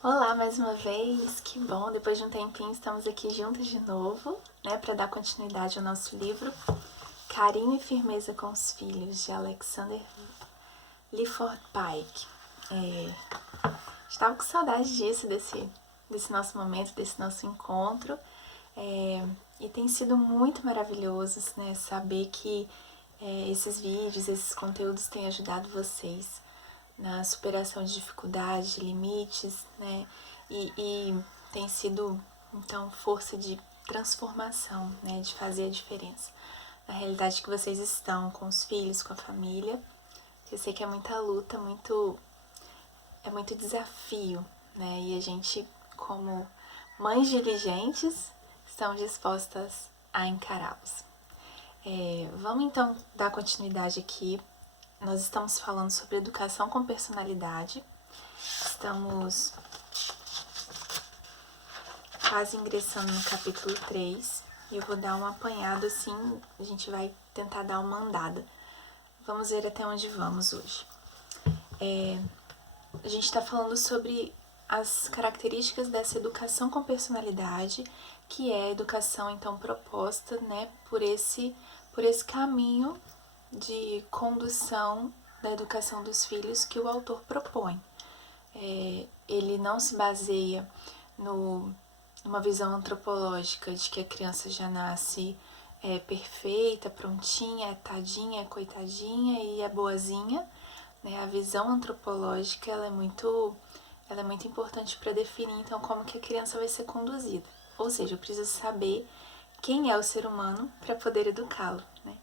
Olá, mais uma vez, que bom, depois de um tempinho estamos aqui juntos de novo, né, para dar continuidade ao nosso livro Carinho e Firmeza com os Filhos, de Alexander Clifford Pike. Estava com saudade disso, desse nosso momento, desse nosso encontro, e tem sido muito maravilhoso, né, saber que esses vídeos, esses conteúdos têm ajudado vocês na superação de dificuldades, de limites, né? E tem sido, então, força de transformação, né? De fazer a diferença na realidade que vocês estão, com os filhos, com a família. Eu sei que é muita luta, é muito desafio, né? E a gente, como mães diligentes, estamos dispostas a encará-los. Vamos então dar continuidade aqui. Nós estamos falando sobre educação com personalidade. Estamos quase ingressando no capítulo 3 e eu vou dar um apanhado assim, a gente vai tentar dar uma andada. Vamos ver até onde vamos hoje. A gente está falando sobre as características dessa educação com personalidade, que é a educação então proposta, né, por esse caminho de condução da educação dos filhos que o autor propõe. Ele não se baseia numa visão antropológica de que a criança já nasce perfeita, prontinha, é tadinha, é coitadinha e é boazinha. Né? A visão antropológica ela é muito importante para definir então como que a criança vai ser conduzida. Ou seja, eu preciso saber quem é o ser humano para poder educá-lo. Né?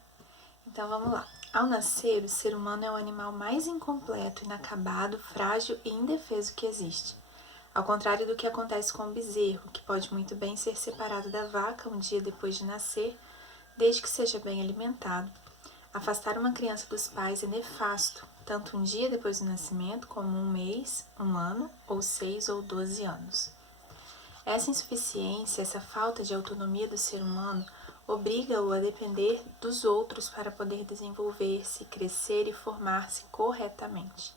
Então vamos lá. Ao nascer, o ser humano é o animal mais incompleto, inacabado, frágil e indefeso que existe. Ao contrário do que acontece com o bezerro, que pode muito bem ser separado da vaca um dia depois de nascer, desde que seja bem alimentado. Afastar uma criança dos pais é nefasto, tanto um dia depois do nascimento, como um mês, um ano, ou 6 ou 12 anos. Essa insuficiência, essa falta de autonomia do ser humano obriga-o a depender dos outros para poder desenvolver-se, crescer e formar-se corretamente.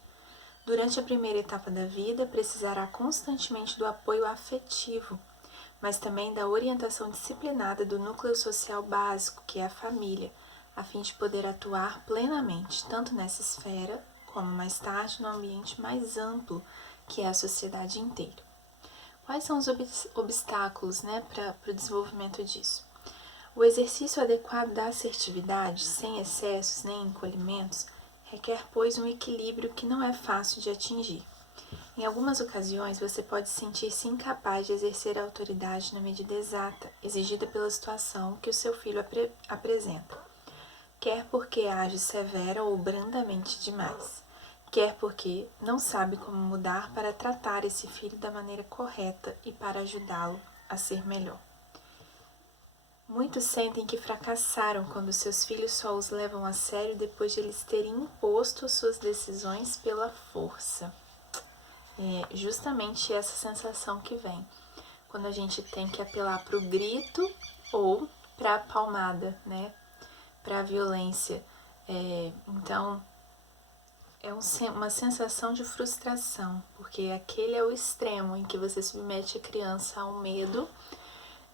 Durante a primeira etapa da vida, precisará constantemente do apoio afetivo, mas também da orientação disciplinada do núcleo social básico, que é a família, a fim de poder atuar plenamente, tanto nessa esfera, como mais tarde no ambiente mais amplo, que é a sociedade inteira. Quais são os obstáculos, né, para o desenvolvimento disso? O exercício adequado da assertividade, sem excessos nem encolhimentos, requer, pois, um equilíbrio que não é fácil de atingir. Em algumas ocasiões, você pode sentir-se incapaz de exercer a autoridade na medida exata, exigida pela situação que o seu filho apresenta, quer porque age severa ou brandamente demais, quer porque não sabe como mudar para tratar esse filho da maneira correta e para ajudá-lo a ser melhor. Muitos sentem que fracassaram quando seus filhos só os levam a sério depois de eles terem imposto suas decisões pela força. É justamente essa sensação que vem quando a gente tem que apelar para o grito ou para a palmada, né? Para a violência. Então, é uma sensação de frustração, porque aquele é o extremo em que você submete a criança ao medo,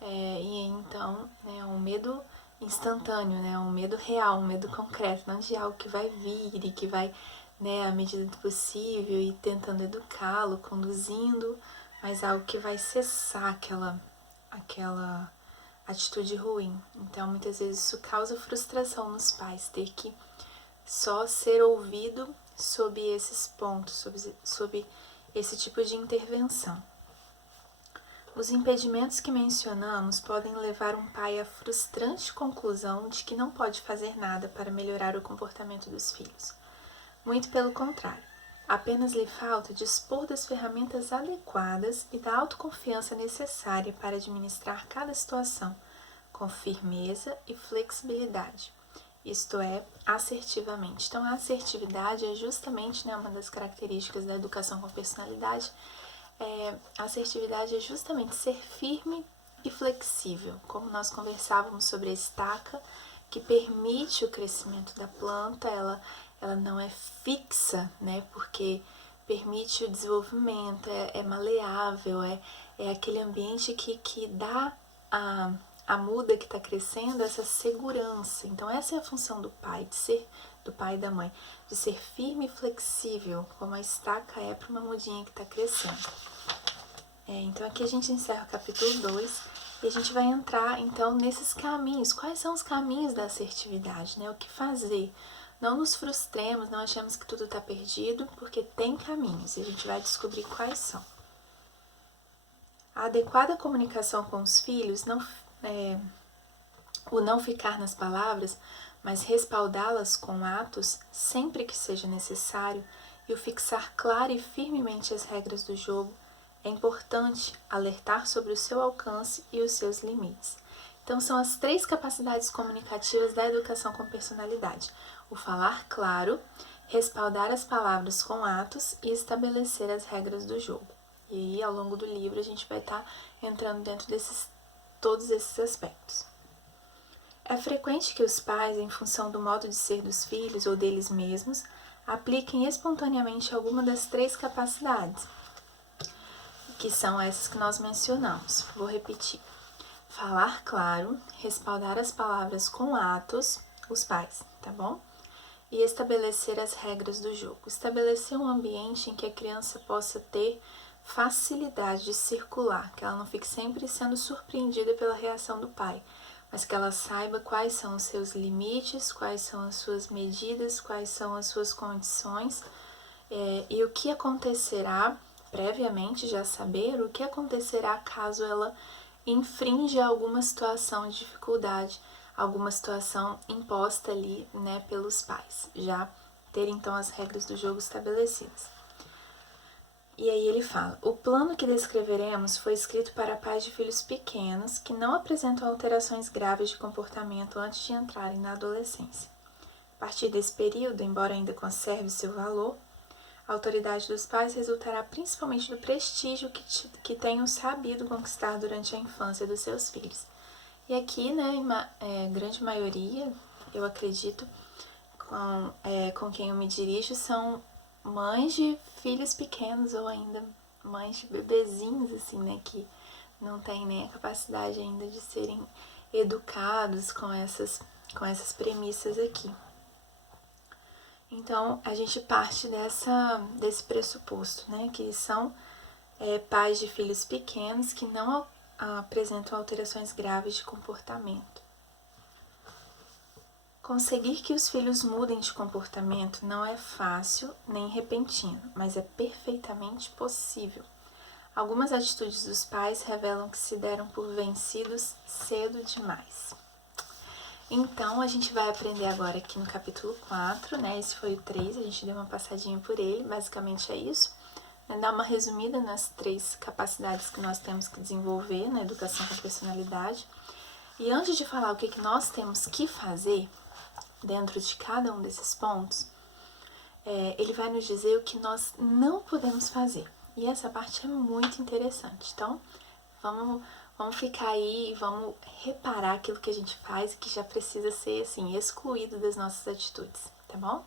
e então é um medo instantâneo, né, um medo real, um medo concreto, não de algo que vai vir e que vai, né, à medida do possível e tentando educá-lo, conduzindo, mas algo que vai cessar aquela atitude ruim. Então, muitas vezes isso causa frustração nos pais, ter que só ser ouvido sob esses pontos, sob esse tipo de intervenção. Os impedimentos que mencionamos podem levar um pai à frustrante conclusão de que não pode fazer nada para melhorar o comportamento dos filhos. Muito pelo contrário, apenas lhe falta dispor das ferramentas adequadas e da autoconfiança necessária para administrar cada situação com firmeza e flexibilidade, isto é, assertivamente. Então, a assertividade é justamente, né, uma das características da educação com personalidade. A assertividade é justamente ser firme e flexível, como nós conversávamos sobre a estaca, que permite o crescimento da planta, ela não é fixa, né, porque permite o desenvolvimento, é maleável, é aquele ambiente que dá a muda que está crescendo essa segurança. Então essa é a função do pai, do pai e da mãe, de ser firme e flexível, como a estaca é para uma mudinha que está crescendo. Então aqui a gente encerra o capítulo 2 e a gente vai entrar então nesses caminhos. Quais são os caminhos da assertividade, né? O que fazer? Não nos frustremos, não achemos que tudo está perdido, porque tem caminhos e a gente vai descobrir quais são. A adequada comunicação com os filhos, o não ficar nas palavras, mas respaldá-las com atos sempre que seja necessário e o fixar clara e firmemente as regras do jogo, é importante alertar sobre o seu alcance e os seus limites. Então, são as 3 capacidades comunicativas da educação com personalidade: o falar claro, respaldar as palavras com atos e estabelecer as regras do jogo. E aí, ao longo do livro, a gente vai estar entrando dentro todos esses aspectos. É frequente que os pais, em função do modo de ser dos filhos ou deles mesmos, apliquem espontaneamente alguma das 3 capacidades, que são essas que nós mencionamos. Vou repetir. Falar claro, respaldar as palavras com atos, os pais, tá bom? E estabelecer as regras do jogo. Estabelecer um ambiente em que a criança possa ter facilidade de circular, que ela não fique sempre sendo surpreendida pela reação do pai, mas que ela saiba quais são os seus limites, quais são as suas medidas, quais são as suas condições e o que acontecerá, previamente já saber o que acontecerá caso ela infrinja alguma situação de dificuldade, alguma situação imposta ali, né, pelos pais, já ter então as regras do jogo estabelecidas. E aí ele fala: o plano que descreveremos foi escrito para pais de filhos pequenos que não apresentam alterações graves de comportamento antes de entrarem na adolescência. A partir desse período, embora ainda conserve seu valor, a autoridade dos pais resultará principalmente do prestígio que tenham sabido conquistar durante a infância dos seus filhos. E aqui, né, grande maioria, eu acredito, com quem eu me dirijo, são mães de filhos pequenos ou ainda mães de bebezinhos, assim, né, que não têm nem a capacidade ainda de serem educados com essas premissas aqui. Então, a gente parte desse pressuposto, né, que são pais de filhos pequenos que não apresentam alterações graves de comportamento. Conseguir que os filhos mudem de comportamento não é fácil nem repentino, mas é perfeitamente possível. Algumas atitudes dos pais revelam que se deram por vencidos cedo demais. Então, a gente vai aprender agora aqui no capítulo 4, né? Esse foi o 3, a gente deu uma passadinha por ele, basicamente é isso. Dar uma resumida nas 3 capacidades que nós temos que desenvolver na educação com personalidade. E antes de falar o que nós temos que fazer dentro de cada um desses pontos, ele vai nos dizer o que nós não podemos fazer. E essa parte é muito interessante. Então, vamos ficar aí e vamos reparar aquilo que a gente faz e que já precisa ser, assim, excluído das nossas atitudes, tá bom?